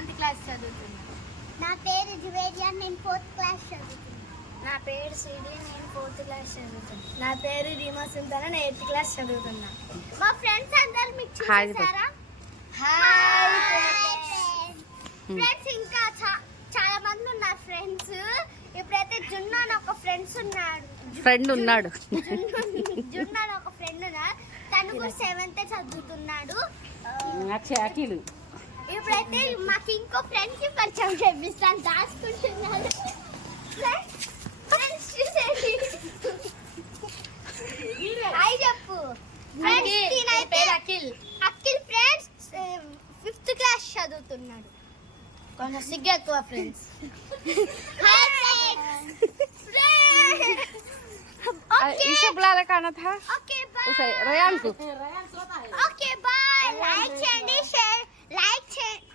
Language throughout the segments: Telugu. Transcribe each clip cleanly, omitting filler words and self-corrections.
7th క్లాస్ చదువుతున్నా. నా పేరు జువేరియా, నేను 4th క్లాస్ చదువుతున్నా. నా పేరు సిడి, నేను 4th క్లాస్ చదువుతున్నా. నా పేరు రీమా సుల్తానా, నేను 8th క్లాస్ చదువుతున్నా. మా ఫ్రెండ్స్ అందరు మీకు చూసారా? ఫ్రెండ్స్ ఇంకా చాలా మంది ఉన్నారు ఫ్రెండ్స్. ఇప్పుడైతే జున్ను అని ఒక ఫ్రెండ్ ఉన్నాడు. జున్ను అని ఒక ఫ్రెండ్ ఉన్నాడు. తను కూడా 7th చదువుతున్నాడు. ఇప్పుడైతే మాకు ఇంకో ఫ్రెండ్స్ పరిచయం చేపిస్తాను. దాచుకుంటున్నాడు. ఫ్రెండ్స్ చూసేది హాయ్ చెప్పు. అఖిల్ ఫ్రెండ్స్ 5th క్లాస్ చదువుతున్నాడు. కొంచెం సిగ్గు ఎక్కువ ఫ్రెండ్స్. इसे बुलाने का आना था उसे रयान को. Okay bye. లైక్ చేయండి, షేర్ లైక్ చేయండి.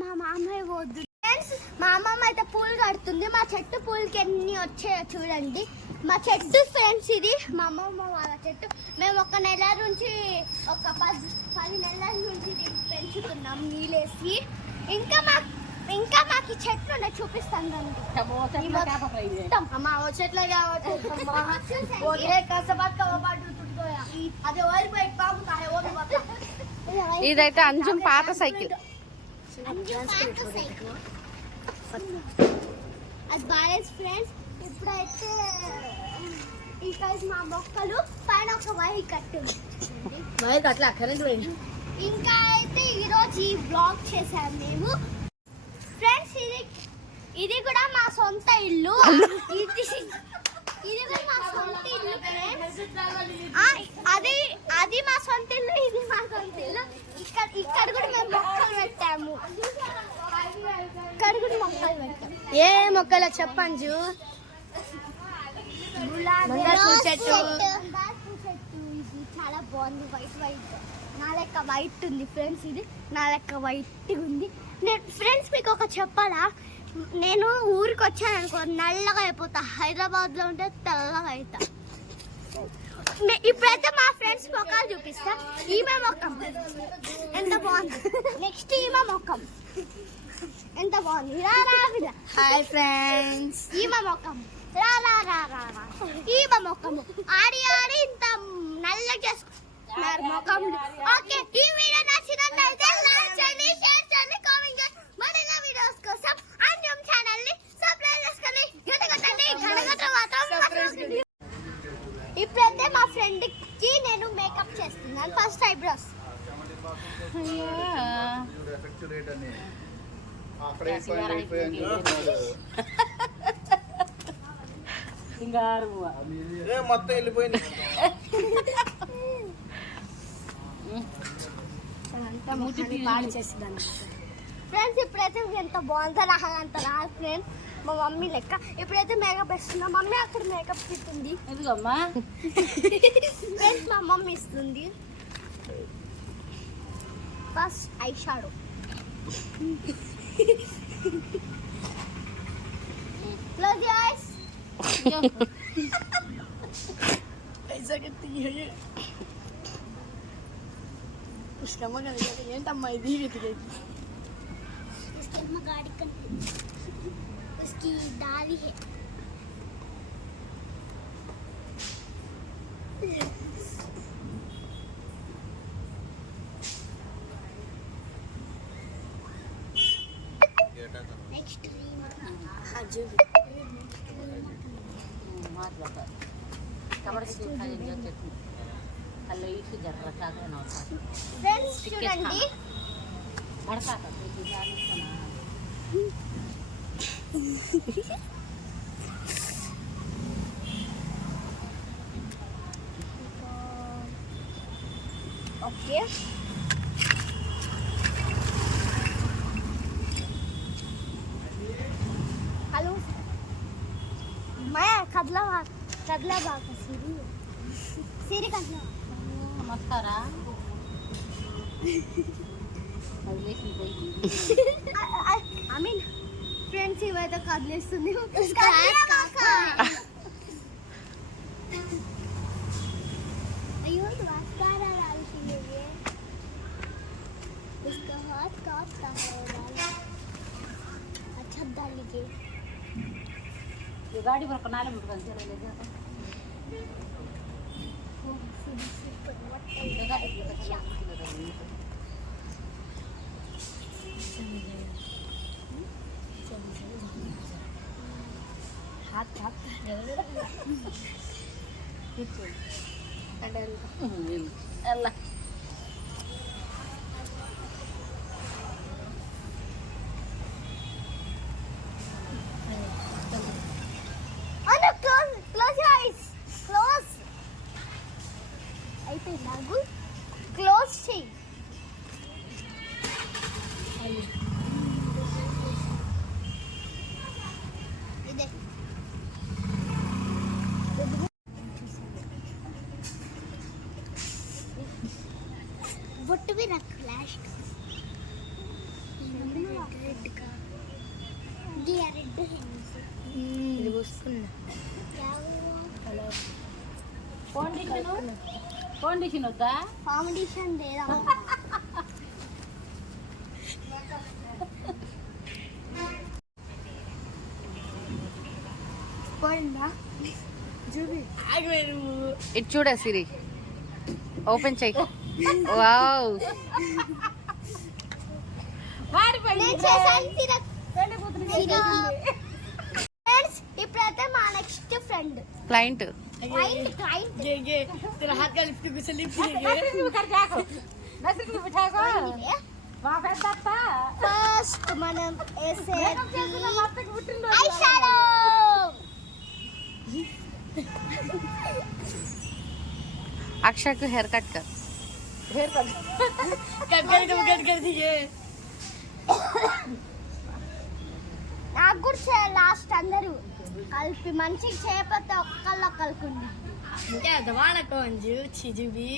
మా మామయ్య వద్దు ఫ్రెండ్స్. మా అమ్మమ్మ అయితే పూలు కడుతుంది. మా చెట్టు పూలకి ఎన్ని వచ్చాయో చూడండి. మా చెట్టు ఫ్రెండ్స్ ఇది మా అమ్మమ్మ వాళ్ళ చెట్టు. మేము ఒక నెల నుంచి ఒక 10 నెలల నుంచి దీన్ని పెంచుతున్నాం నీళ్ళేసి. ఇంకా మాకు చెట్లు ఉన్నాయి, చూపిస్తాను. ఇదైతే అంజుమ్ పాత సైకిల్. అది బాలేజ్ ఫ్రెండ్స్. ఇప్పుడైతే ఇక్కడ మా మొక్కలు పైన ఒక వైర్ కట్టుంది. అట్లా కరెంట్ పోయింది. ఇంకా అయితే ఈరోజు ఈ బ్లాగ్ చేసాము మేము ఫ్రెండ్స్. ఇది కూడా మా సొంత ఇల్లు. ఇది కూడా మా సొంత ఇల్లు ఫ్రెండ్స్. అది మా సొంత ఇల్లు, ఇది మా సొంత ఇల్లు. ఇక్కడ కూడా మేము మొక్కలు పెట్టాము. ఇక్కడ కూడా మొక్కలు పెట్టాము. ఏ మొక్కలో చెప్పంజు? మందారపూ చెట్టు. ఇది చాలా బాగుంది. వైట్ నా లెక్క వైట్ ఉంది ఫ్రెండ్స్. ఇది నా లెక్క వైట్ ఉంది. నేను ఫ్రెండ్స్ మీకు ఒక చెప్పాలా, నేను ఊరికి వచ్చాను అనుకో నల్లగా అయిపోతా. హైదరాబాద్లో ఉంటే తెల్లగా అవుతా. ఇప్పుడైతే మా ఫ్రెండ్స్ మొక్కలు చూపిస్తా. ఈమె మొక్కం ఎంత బాగుంది. నెక్స్ట్ ఈమె మొక్కం ఎంత బాగుంది. Hi friends. ఈమె మొక్కం ఈమె మొక్కము ఆడి ఇంత నల్లగా చేసుకున్నారు మొక్కం. ఓకే, ఈ వీడియో నచ్చినట్లయితే లైక్ చేయండి, షేర్ చేయండి, కామెంట్ చేయండి. మరిన్ని వీడియోస్ కోసం అంజుమ్ ఛానల్ ని సబ్స్క్రైబ్ చేసుకొని గంట మాత్రం. ఇప్పుడైతే మా ఫ్రెండ్ కి నేను మేకప్ చేస్తున్నాను. First eyebrows. మొత్తం వెళ్ళిపోయింది. ఫ్రెండ్స్ ఇప్పుడైతే ఎంత బాగుందో అంత రాదు ఫ్రెండ్స్. మా మమ్మీ లెక్క ఇప్పుడైతే మేకప్ ఇస్తున్నా. మమ్మీ అక్కడ మేకప్ ఇస్తుంది. ఎదుగమ్మా ఫ్రెండ్స్ మా మమ్మీ ఇస్తుంది. First eye shadow. Close your eyes. ఏంటమ్మా ఇది? उसकी दाढ़ी है. नेक्स्ट फ्रेंड्स చూడండి. ओके हेलो मैं कदला बाग सीरी कदला నమస్కారా. I mean ఫ్రెండ్స్ ఇవైతే కదిలేస్తుంది. అయ్యో నమస్కారా రాల్సింది. उसका हाथ काटता है गाड़ी पर नाले मुटका चले ले जाता ಎಲ್ಲ Anna, close your eyes. Close. అయిపోయింది నాకు క్లోజ్ చెయ్యి. ఇదే బొట్టు మీద ఫ్లాష్ ఇది వస్తున్నా ఫౌండేషన్ వద్దా ఫౌండేషన్ లేదా పోయిందా చూపి ఇటు చూడ సిరి ఓపెన్ చెయ్యి వావ్ నేను చేశాను తిరగ ఫ్రెండ్స్ ఇప్పుడైతే మా నెక్స్ట్ ఫ్రెండ్ క్లయింట్ तेरा हाथ का लिफ्ट भी से लिफ्ट ఫస్ట్ మనం వేసేది ఐ షాడో అక్షయకు హెయిర్ కట్ కర్ कट कर दीजिए నాకు కూడా లాస్ట్ అందరూ కలిపి మంచిగా చేయకపోతే ఒక్కళ్ళ కలుపుకుంది क्या दबाना कौन जी चीज भी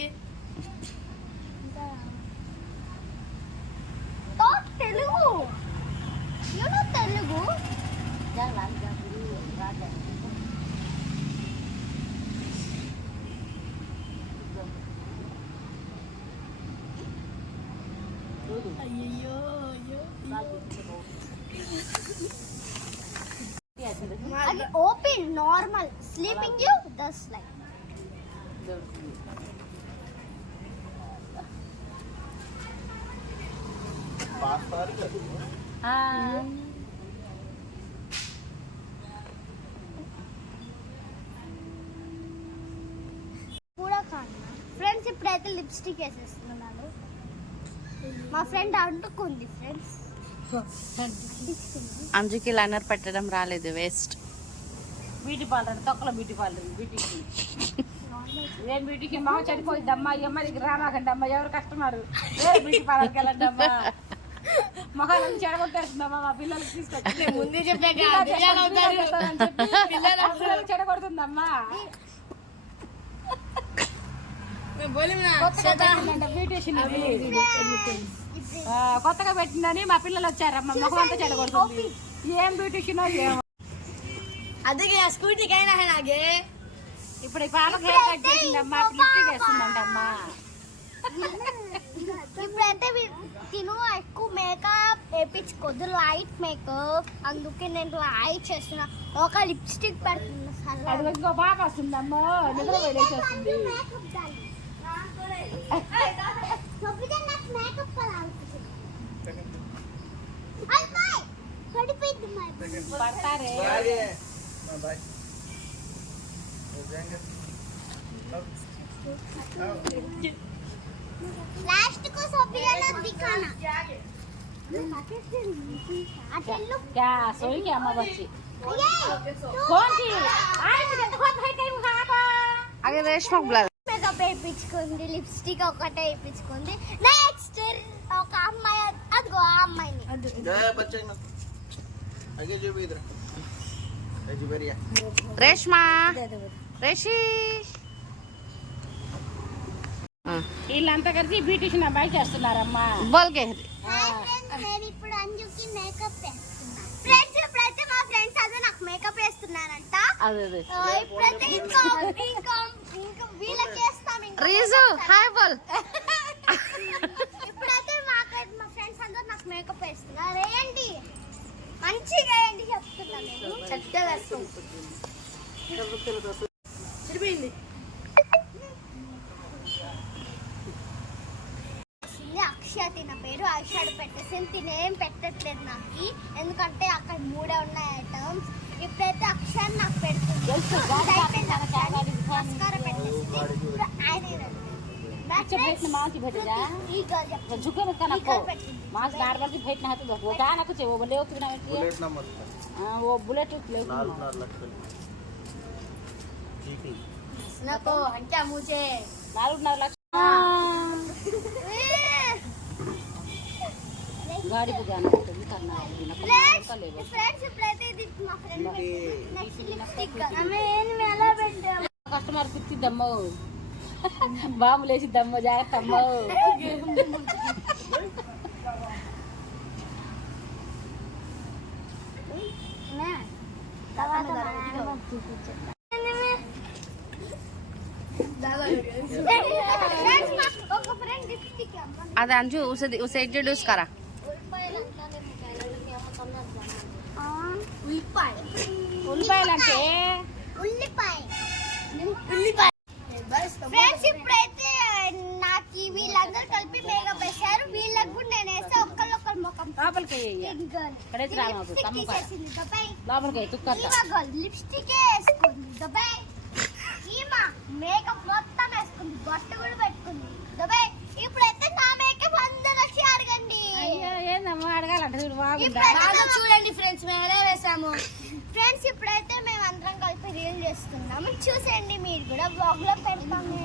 తో తెలుగు యూనో తెలుగు अयो అది ఓపెన్ నార్మల్ స్లీపింగ్ యూ దస్ లైక్ కూడా కాదు ఫ్రెండ్స్ ఇప్పుడైతే లిప్స్టిక్ వేసేస్తున్నాను మా ఫ్రెండ్ అంటుకుంది ఫ్రెండ్స్ అంజుకి లైనర్ పెట్టడం రాలేదు వేస్ట్ బ్యూటీ పార్లర్ తొక్కల బ్యూటీ పార్లర్ బ్యూటీకి ఏం బ్యూటీకి మా చనిపోయింది అమ్మ ఈ అమ్మ దగ్గర రామాకండి అమ్మ ఎవరు కస్టమర్ వేరే బ్యూటీ పార్లర్కి వెళ్ళండి అమ్మ మొహాలను చెడగొట్టేస్తుందమ్మా మా పిల్లలకి తీసుకొచ్చి ముందే పిల్లలు చెడగొడుతుందమ్మా బ్యూటీషియన్ కొత్తగా పెట్టిందని మా పిల్లలు వచ్చారమ్మా మొహం అంతా చెడగొడుతుంది ఏం బ్యూటీషియన్ ఏమో अरे क्या स्कूटी कहना है आगे ఇప్పుడు ఈ పాలకు హెయిర్ కట్ చేసిందమ్మా లిప్స్టిక్ వేస్తుందంటమ్మా ఇప్పుడైతే తిను ఎక్కువ మేకప్ వేయించుకోద్దు లైట్ మేకప్ అందుకే నేను లైట్ చేస్తున్నా ఒక లిప్స్టిక్ పెడుతున్నా అది ఇంకో పాప వస్తుందమ్మా నిద్ర వెళ్ళేసేస్తుంది పడతారే बाय लास्ट को सोफिया ने दिखाना क्या सोई क्या अम्मा बच्ची कौन सी आज बहुत हाई टाइम खाना అగే రేష్మ బ్లర్ మేకప్ వేయించుకుంది లిప్స్టిక్ ఒకటే వేయించుకుంది నెక్స్ట్ ఒక అమ్మాయి అదిగో ఆ అమ్మాయిని जय बच्चे आगे जो भी इधर जी बढ़िया రేష్మ రేషి వీళ్ళంతా కలిసి బ్యూటిషియన్ అమ్మాయి చేస్తున్నారమ్మా బోల్ గే నేను ఇప్పుడు అంజుకి మేకప్ వేస్తున్నా ఫ్రెండ్స్ ఇప్పుడైతే మా ఫ్రెండ్స్ అదే నాకు మేకప్ వేస్తున్నారంట అదే ఇప్పుడైతే ఇంకా వీళ్ళకి వేస్తాం ఇంకా రీజు హాయ్ బోల్ ఇప్పుడైతే మా ఫ్రెండ్స్ అందరూ నాకు మేకప్ వేస్తున్నారు ఏంటి మన మంచిగా ఏంటి చెప్తున్నాను నేను. చక్కగా వేస్తాం. చిరిపోయింది. అక్షయ తిన పేరు ఐషాడు పెట్టేసింది. తినేం పెట్టట్లేదు నాకు, ఎందుకంటే అక్కడ 3 ఉన్నాయి ఐటమ్స్. ఇప్పుడైతే అక్షయ నాకు పెడుతుంది. మస్కారా పెట్టేసింది. ఇప్పుడు ఆయన मासी भेट जा ఈ గర్ల్ చెప్తుంది. झुके मत ఈ ना को గర్ల్ పెట్టింది. मास गाड़ बार की भेट ना तो वो गा ना कुछ वो बोले हो ना बुलेट ना मत हां वो बुलेट ले 4 लाख ठीक है नको हंचा मुझे. 4 लाख गाड़ी पे जाना है तो भी करना है ना कर ले ఫ్రెండ్స్ ఇప్పుడైతే ఇది మా ఫ్రెండ్ ఇది నెక్స్ట్ లిప్స్టిక్ ఆమె ఏంది ఎలా పెట్టాము. కస్టమర్ పిచ్చిద్దమ్మో బాంబు లేచిద్దమ్మో జాగ్రత్తమ్మో తర్వాత మా నాన్న చూపించాను. ఒక ఫ్రెండ్ లిప్స్టిక్ అది అంజు ఉసే ఇంట్రడ్యూస్ కరా. ఉల్లిపాయలు అంటే ఉల్లిపాయ ఫ్రెండ్స్ ఇప్పుడైతే నాకు వీళ్ళందరూ కలిపి మేకప్ వేశారు. వీళ్ళకి కూడా నేను వేస్తే ఒక్కళ్ళొక్కరు ముఖం లోపలికి ఇక్కడైతే రామాకు తమ్ముక లోపలికి తుక్క లిప్స్టిక్ వేసుకుంది దుబాయ్. ఈమా మేకప్ మొత్తం వేసుకుంది, బొట్టు కూడా పెట్టుకుంది దుబాయ్. ఇప్పుడైతే నా మేకప్ అందరూ వచ్చి అడగండి. అయ్యో ఏందమ్మా అడగాలంటే చూడు బాగుందా ఇప్పుడైతే చూడండి ఫ్రెండ్స్ మేము ఎలా వేసాము. ఫ్రెండ్స్ ఇప్పుడైతే మేము అందరం కలిపి రీల్ చేస్తున్నాము, చూసేయండి. మీరు కూడా బ్లాగ్ లో పెడతాము.